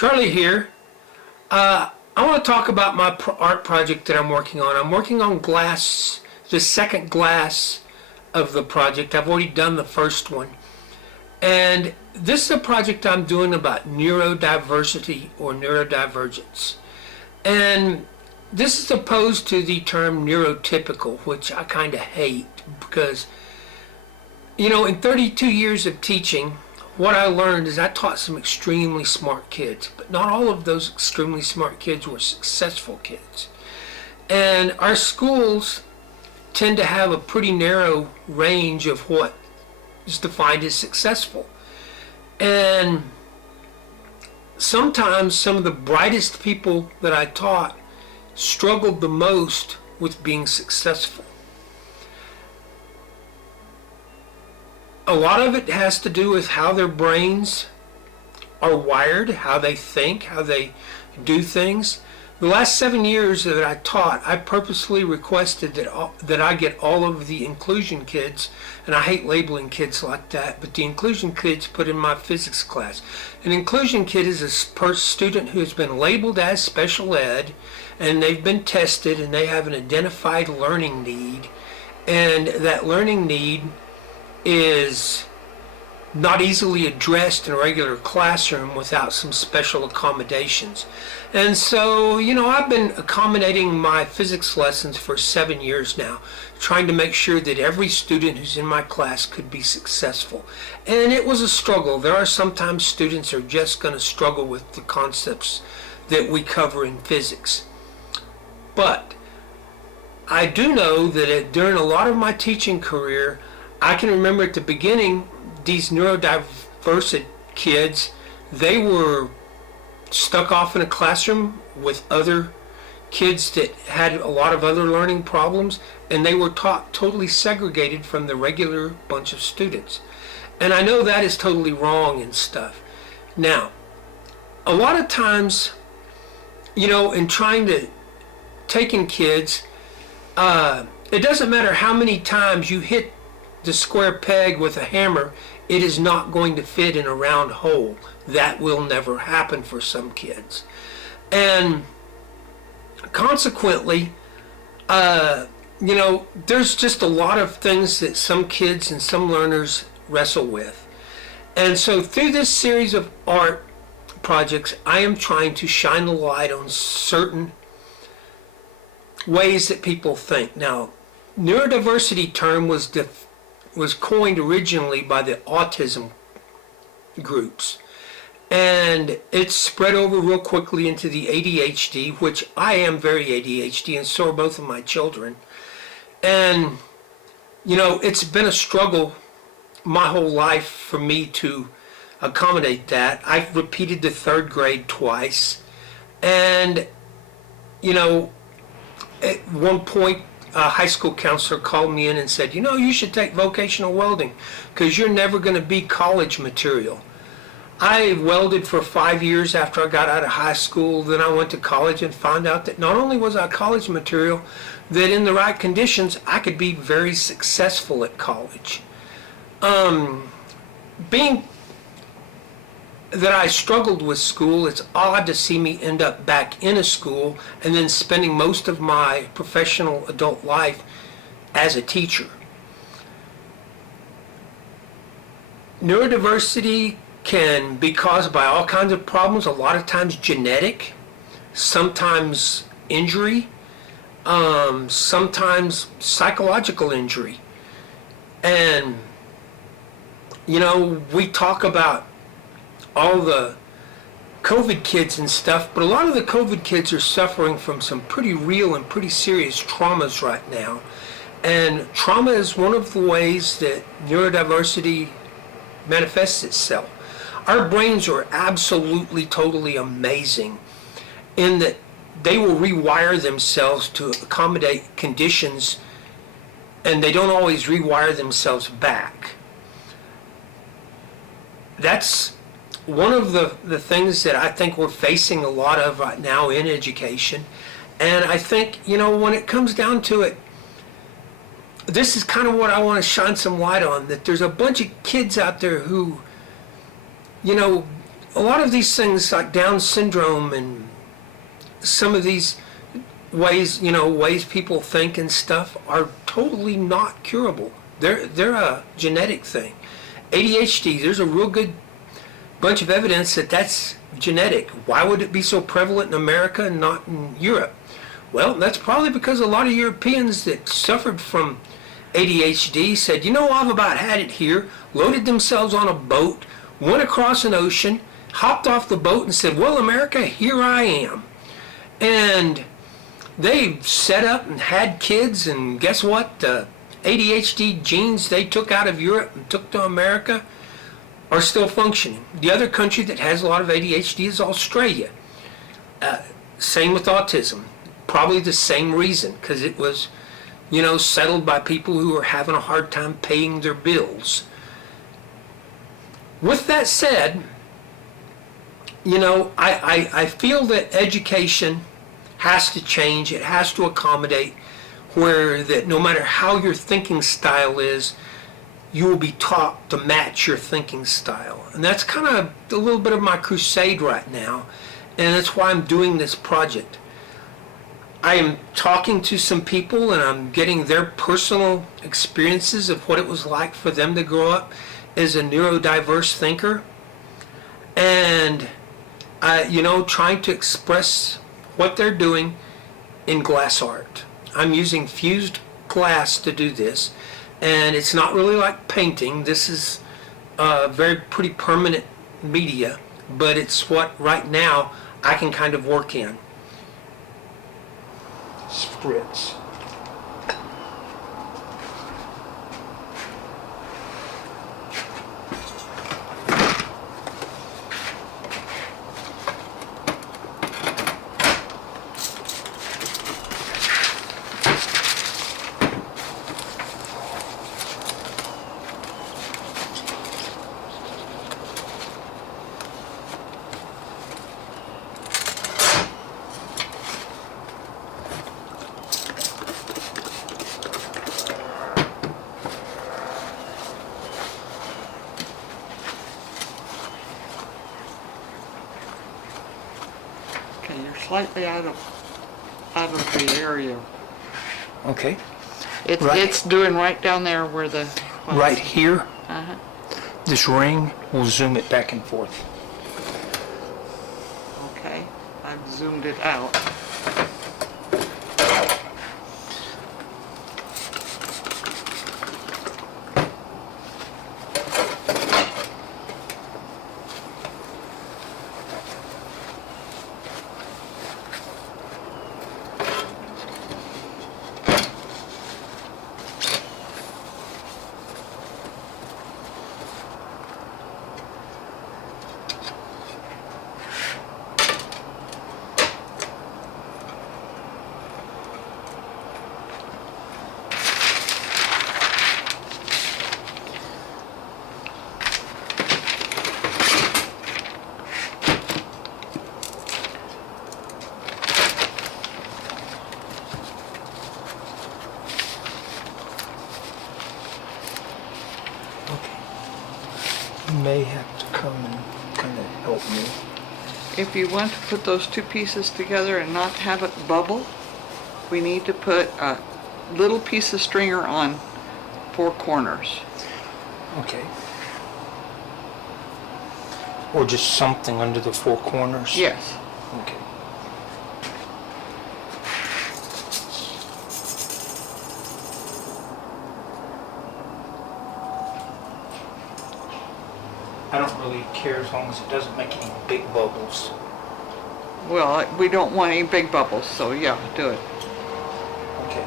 Charlie here. I want to talk about my art project that I'm working on. I'm working on glass, the second glass of the project. I've already done the first one. And this is a project I'm doing about neurodiversity or neurodivergence. And this is opposed to the term neurotypical, which I kind of hate because, in 32 years of teaching, what I learned is I taught some extremely smart kids, but not all of those extremely smart kids were successful kids. And our schools tend to have a pretty narrow range of what is defined as successful. And sometimes some of the brightest people that I taught struggled the most with being successful. A lot of it has to do with how their brains are wired, how they think, how they do things. The last 7 years that I taught, I purposely requested that I get all of the inclusion kids, and I hate labeling kids like that, but the inclusion kids put in my physics class. An inclusion kid is a student who has been labeled as special ed, and they've been tested, and they have an identified learning need, and that learning need is not easily addressed in a regular classroom without some special accommodations. And so, I've been accommodating my physics lessons for 7 years now, trying to make sure that every student who's in my class could be successful. And it was a struggle. There are sometimes students who are just going to struggle with the concepts that we cover in physics. But I do know that during a lot of my teaching career, I can remember at the beginning, these neurodiverse kids, they were stuck off in a classroom with other kids that had a lot of other learning problems, and they were taught totally segregated from the regular bunch of students. And I know that is totally wrong and stuff. Now, a lot of times, in trying to take in kids, it doesn't matter how many times you hit the square peg with a hammer, it is not going to fit in a round hole. That will never happen for some kids. And consequently, there's just a lot of things that some kids and some learners wrestle with. And so through this series of art projects, I am trying to shine a light on certain ways that people think. Now, neurodiversity term was coined originally by the autism groups, and it's spread over real quickly into the ADHD, which I am very ADHD, and so are both of my children. And it's been a struggle my whole life for me to accommodate that. I've repeated the third grade twice, and at one point a high school counselor called me in and said, you should take vocational welding because you're never going to be college material. I welded for 5 years after I got out of high school. Then I went to college and found out that not only was I college material, that in the right conditions I could be very successful at college. Being that I struggled with school, it's odd to see me end up back in a school and then spending most of my professional adult life as a teacher. Neurodiversity can be caused by all kinds of problems, a lot of times genetic, sometimes injury, sometimes psychological injury. And, we talk about all the COVID kids and stuff, but a lot of the COVID kids are suffering from some pretty real and pretty serious traumas right now. And trauma is one of the ways that neurodiversity manifests itself. Our brains are absolutely, totally amazing in that they will rewire themselves to accommodate conditions, and they don't always rewire themselves back. That's one of the things that I think we're facing a lot of right now in education. And I think, when it comes down to it, this is kind of what I want to shine some light on, that there's a bunch of kids out there who, a lot of these things like Down syndrome and some of these ways, ways people think and stuff are totally not curable. They're a genetic thing. ADHD, there's a real good bunch of evidence that that's genetic. Why would it be so prevalent in America and not in Europe? Well, that's probably because a lot of Europeans that suffered from ADHD said, I've about had it here, loaded themselves on a boat, went across an ocean, hopped off the boat and said, well, America, here I am. And they set up and had kids, and guess what? The ADHD genes they took out of Europe and took to America are still functioning. The other country that has a lot of ADHD is Australia. Same with autism. Probably the same reason, because it was, settled by people who were having a hard time paying their bills. With that said, I feel that education has to change. It has to accommodate where that no matter how your thinking style is, you will be taught to match your thinking style. And that's kind of a little bit of my crusade right now. And that's why I'm doing this project. I am talking to some people and I'm getting their personal experiences of what it was like for them to grow up as a neurodiverse thinker. And, trying to express what they're doing in glass art. I'm using fused glass to do this. And it's not really like painting. This is very pretty permanent media, but it's what right now I can kind of work in. Spritz. You're slightly out of the area. Okay. It's doing right down there where the... Right here, Uh-huh. this ring will zoom it back and forth. Okay, I've zoomed it out. You may have to come and kind of help me. If you want to put those two pieces together and not have it bubble, we need to put a little piece of stringer on 4 corners. Okay. Or just something under the 4 corners? Yes. Okay. I don't really care as long as it doesn't make any big bubbles. Well, we don't want any big bubbles, so yeah, do it. Okay.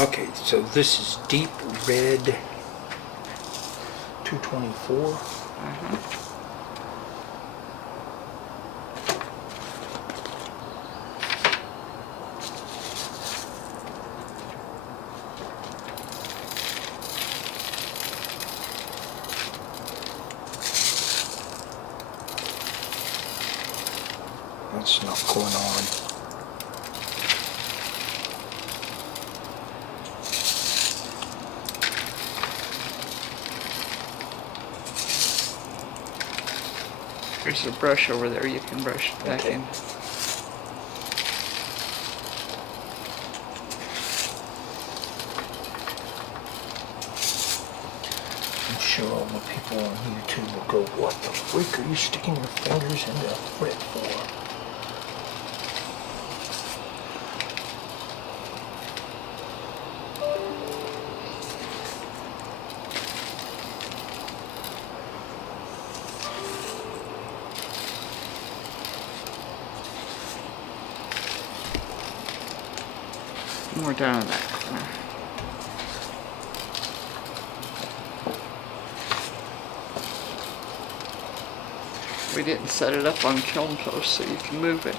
Okay, so this is deep red 224. That's not going on. There's a brush over there, you can brush it back Okay. in. I'm sure all the people on YouTube will go, what the freak are you sticking your fingers into a frit for? More down in that corner. We didn't set it up on kiln posts so you can move it.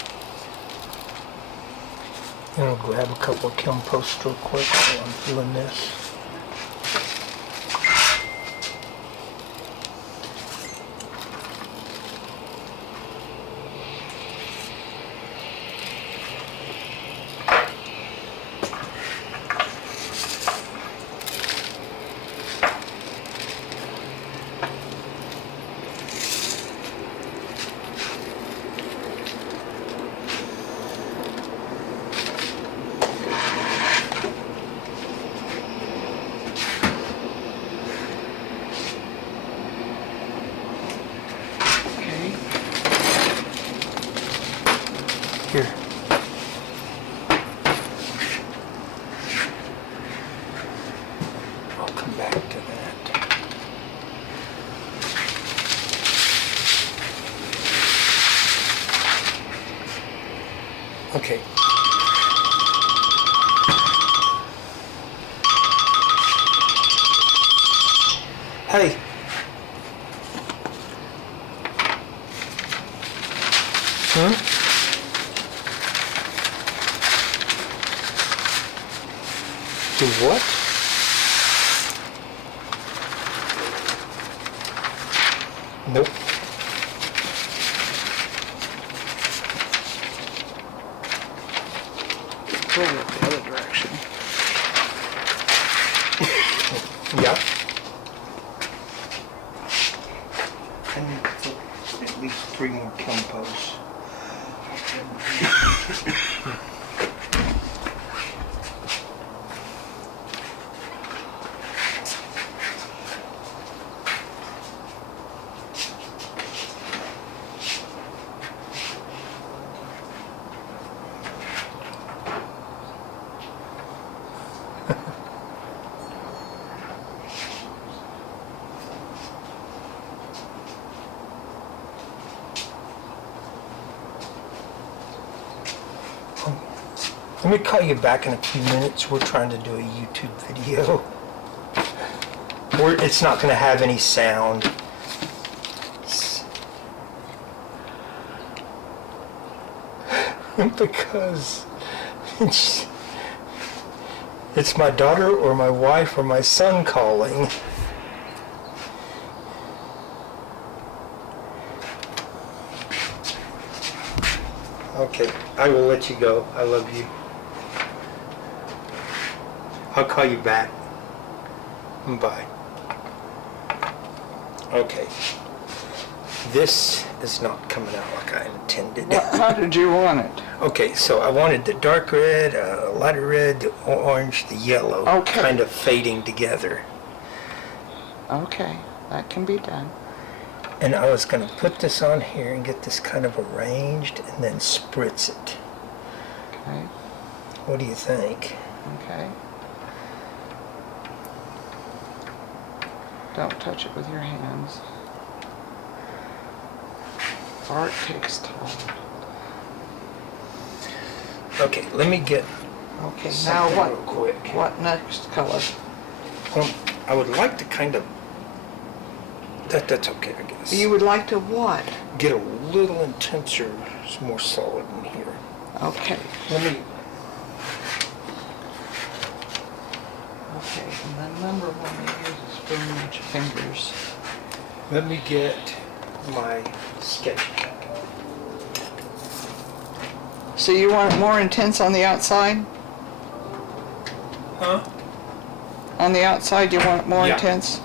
You know, grab a couple of kiln posts real quick while I'm doing this. Okay. Here. I'll come back to that. Okay. Hey. Huh? Do what? Nope. Pull it the other direction. Yeah. I need to put at least 3 more kiln posts. Let me call you back in a few minutes. We're trying to do a YouTube video. It's not going to have any sound. Because it's my daughter or my wife or my son calling. Okay, I will let you go. I love you. I'll call you back. Bye. Okay. This is not coming out like I intended. How did you want it? Okay, so I wanted the dark red, lighter red, the orange, the yellow, Okay. kind of fading together. Okay, that can be done. And I was going to put this on here and get this kind of arranged and then spritz it. Okay, What do you think? okay. Don't touch it with your hands. Art takes time. Okay, let me get Okay, now something what? real quick. What next color? I would like to kind of, that's okay, I guess. You would like to what? Get a little intenser, it's more solid in here. Okay. Let me, Okay, and then remember when we use a spoon, not your fingers. let me get my sketch pad. So you want it more intense on the outside? Huh? On the outside, you want it more Yeah. intense?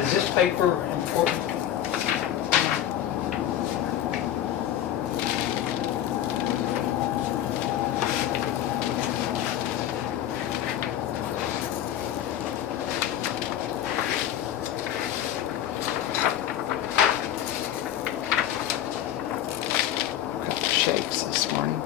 Is this paper important? Got the shakes this morning.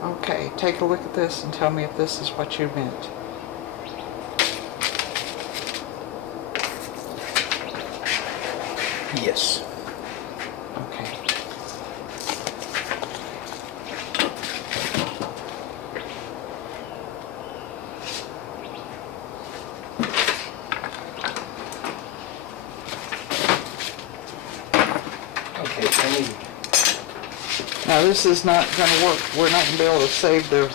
Okay, take a look at this and tell me if this is what you meant. Yes. Okay. Okay, I need, Now this is not going to work. We're not going to be able to save the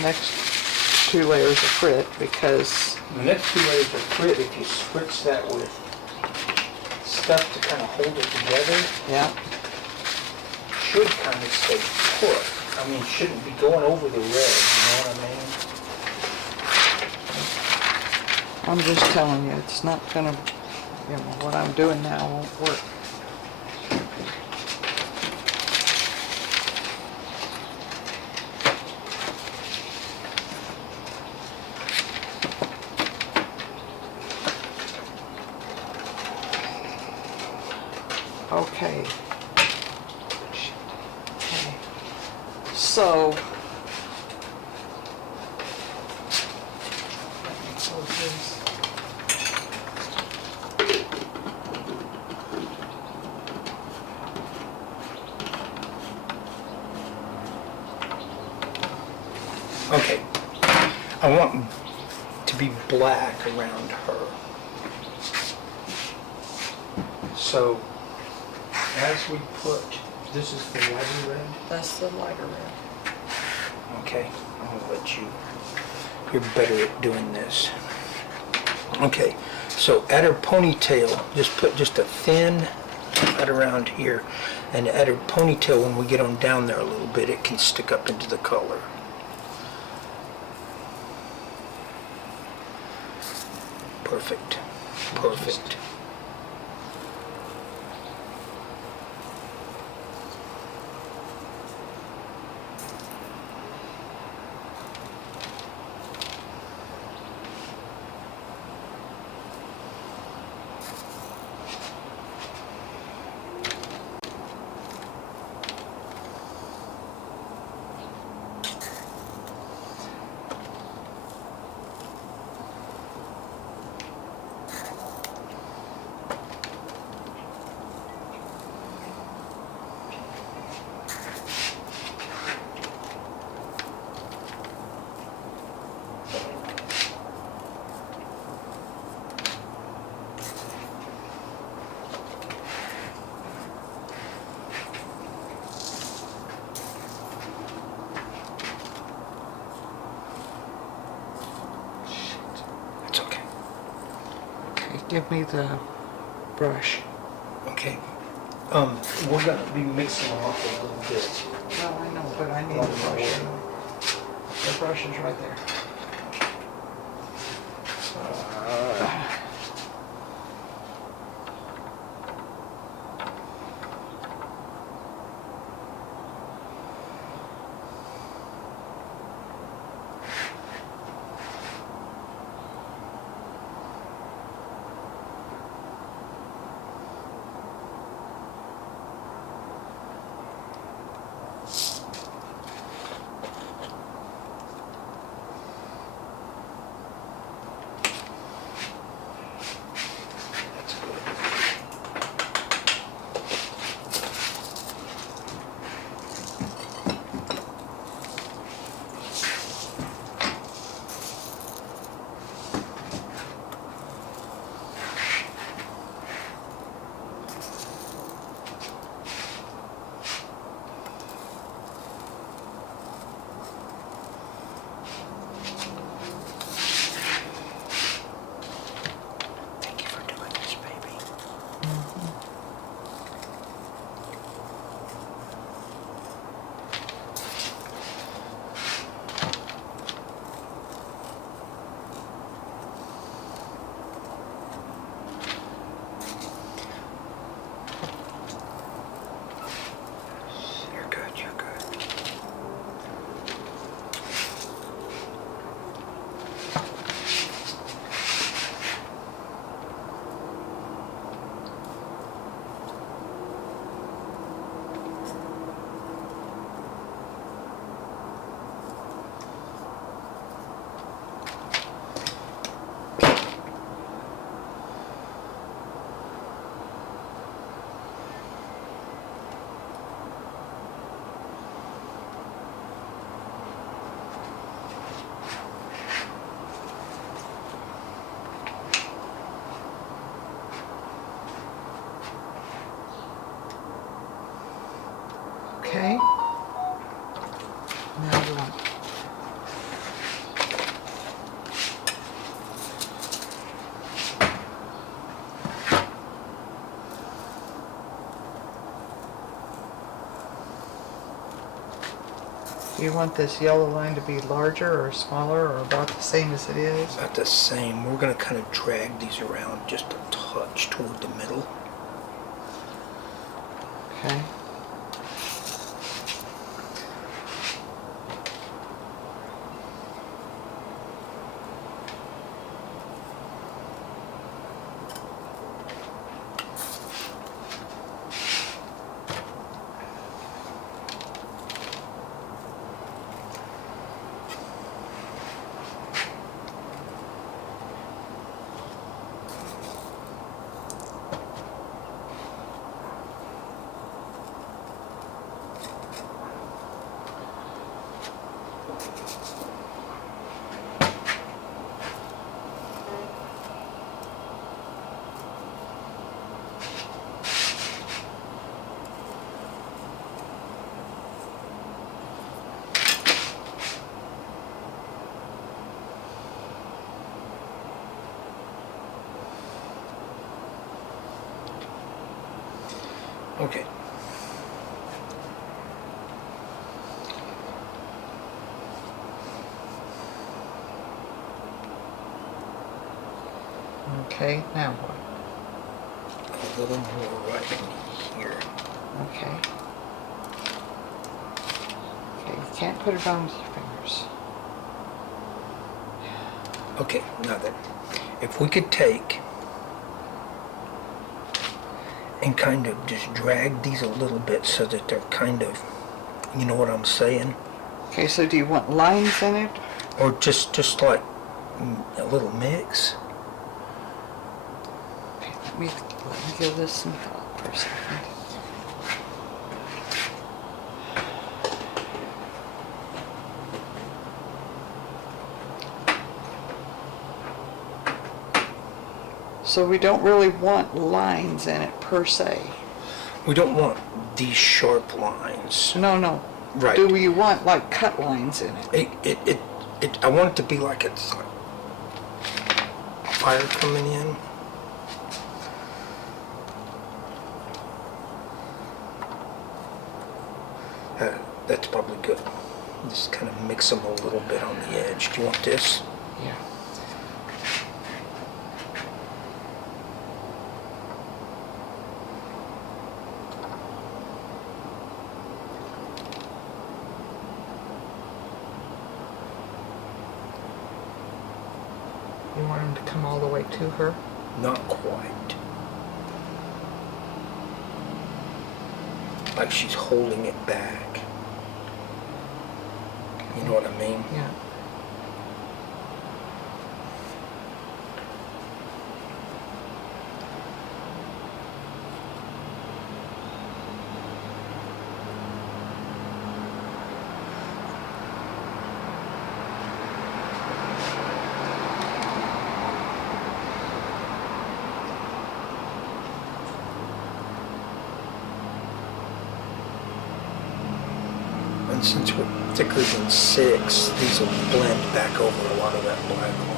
next 2 layers of frit because, the next 2 layers of frit, if you spritz that with stuff to kind of hold it together, yeah, should kind of stay put. I mean, shouldn't be going over the red, you know what I mean? I'm just telling you, it's not going to, you know, what I'm doing now won't work. Okay. Shit. Okay. So, let me close this. Okay, I want to be black around her. So, as we put, this is the lighter red. That's the lighter red. Okay, I'm gonna let you, you're better at doing this. Okay, so at her ponytail, just put just a thin right around here, and at her ponytail, when we get on down there a little bit, it can stick up into the color. Perfect, perfect. It's okay. Okay, give me the brush. Okay. We're gonna be mixing them up a little bit. Well, I know, but I need the brush. The brush is right there. That's good. Thank you for doing this, baby. You're good, you're good. Okay. Now you want. Do you want this yellow line to be larger or smaller or about the same as it is? About the same. We're gonna kind of drag these around just a touch toward the middle. Okay. Okay. Okay, now what? A little more right in here. Okay. Okay, you can't put it on with your fingers. Okay, now then, if we could take and kind of just drag these a little bit so that they're kind of, you know what I'm saying? Okay, so do you want lines in it? Or just like a little mix. Okay, let me give this some thought for a second. So we don't really want lines in it per se. We don't want these sharp lines. No. Right. Do we want like cut lines in it? I want it to be like it's like fire coming in. That's probably good. Just kind of mix them a little bit on the edge. Do you want this? Yeah. You want them to come all the way to her? Not quite. Like she's holding it back. You know what I mean? Yeah. And since we're thicker than 6, these will blend back over a lot of that black line.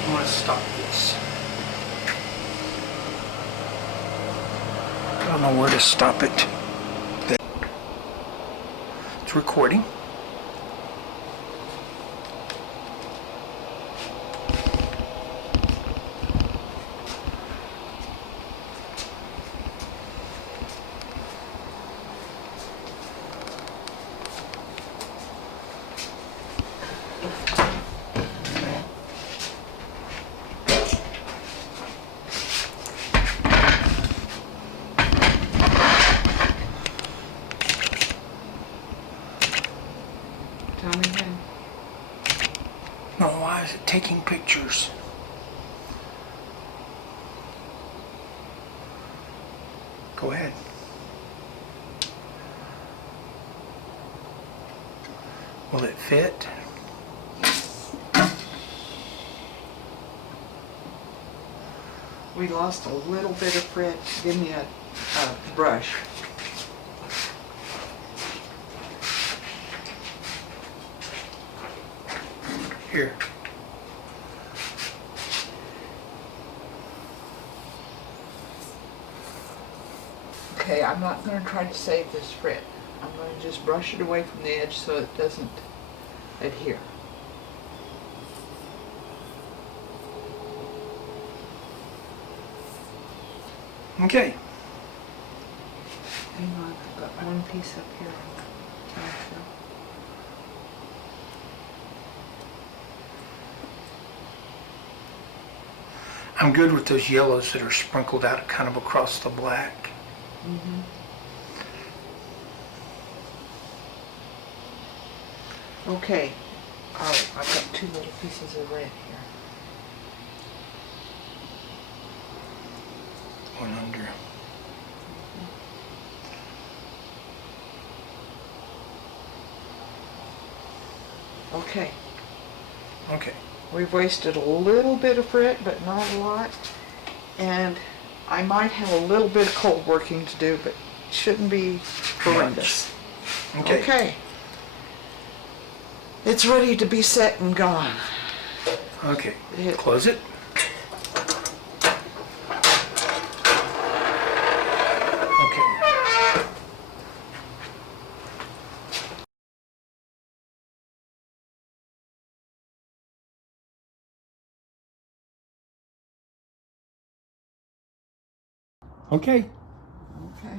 I'm going to stop this. I don't know where to stop it. It's recording. Tell me again. No, why is it taking pictures? Go ahead. Will it fit? We lost a little bit of frit. Give me a brush. Here. Okay, I'm not going to try to save this frit. I'm going to just brush it away from the edge so it doesn't adhere. Okay. Hang on, I've got one piece up here. I'm good with those yellows that are sprinkled out kind of across the black. Mm-hmm. Okay, Oh, I've got two little pieces of red here. One under. Okay, Okay. we've wasted a little bit of frit, but not a lot. And I might have a little bit of cold working to do, but it shouldn't be horrendous. Okay. Okay. It's ready to be set and gone. Okay. Yeah. Close it. Okay. Okay. Okay.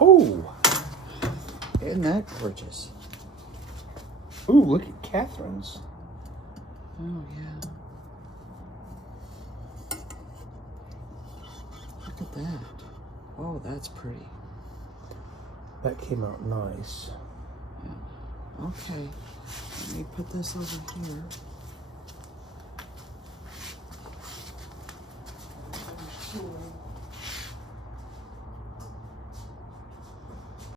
Oh. Isn't that gorgeous? Ooh, look at Catherine's. Oh, yeah. Look at that. Oh, that's pretty. That came out nice. Yeah. Okay. Let me put this over here. There's two.